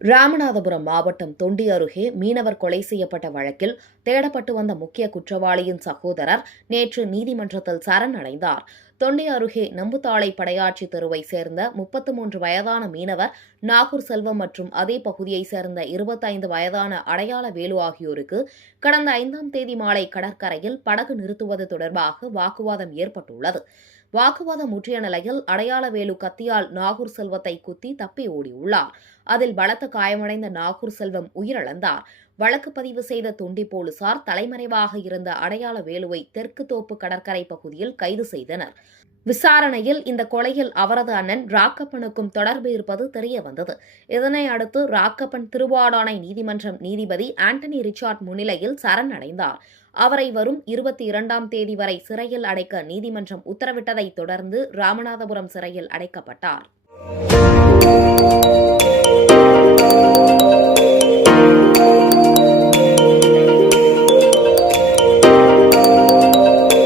ராமநாதபுரம் மாவட்டம் தொண்டி அருகே மீனவர் கொலை செய்யப்பட்ட வழக்கில் தேடப்பட்டு வந்த முக்கிய குற்றவாளியின் சகோதரர் நேற்று நீதிமன்றத்தில் சரணடைந்தார். தொண்டி அருகே நம்புத்தாளை படையாட்சி தெருவை சேர்ந்த 33 வயதான மீனவர் நாகூர் செல்வம் மற்றும் அதே பகுதியைச் சேர்ந்த 25 வயதான அடையாள வேலு ஆகியோருக்கு கடந்த 5ஆம் தேதி மாலை கடற்கரையில் படகு நிறுத்துவது தொடர்பாக வாக்குவாதம் ஏற்பட்டுள்ளது. வாக்குவாதம் முற்றிய நிலையில் அடையாள வேலு கத்தியால் நாகூர் செல்வத்தை குத்தி தப்பி ஓடியுள்ளார். அதில் பலத்த காயமடைந்த நாகூர் செல்வம் உயிரிழந்தார். வழக்கு பதிவு செய்த தொண்டி போலீசார் தலைமறைவாக இருந்த அடையாள வேலுவை தெற்கு தோப்பு கடற்கரை பகுதியில் கைது செய்தனர். விசாரணையில் இந்த கொலையில் அவரது அண்ணன் ராக்கப்பனுக்கும் தொடர்பு இருப்பது தெரியவந்தது. இதனை அடுத்து ராக்கப்பன் திருவாடானை நீதிமன்றம் நீதிபதி ஆண்டனி ரிச்சார்ட் முன்னிலையில் சரணடைந்தார். அவரை வரும் 22ஆம் தேதி வரை சிறையில் அடைக்க நீதிமன்றம் உத்தரவிட்டதைத் தொடர்ந்து ராமநாதபுரம் சிறையில் அடைக்கப்பட்டார்.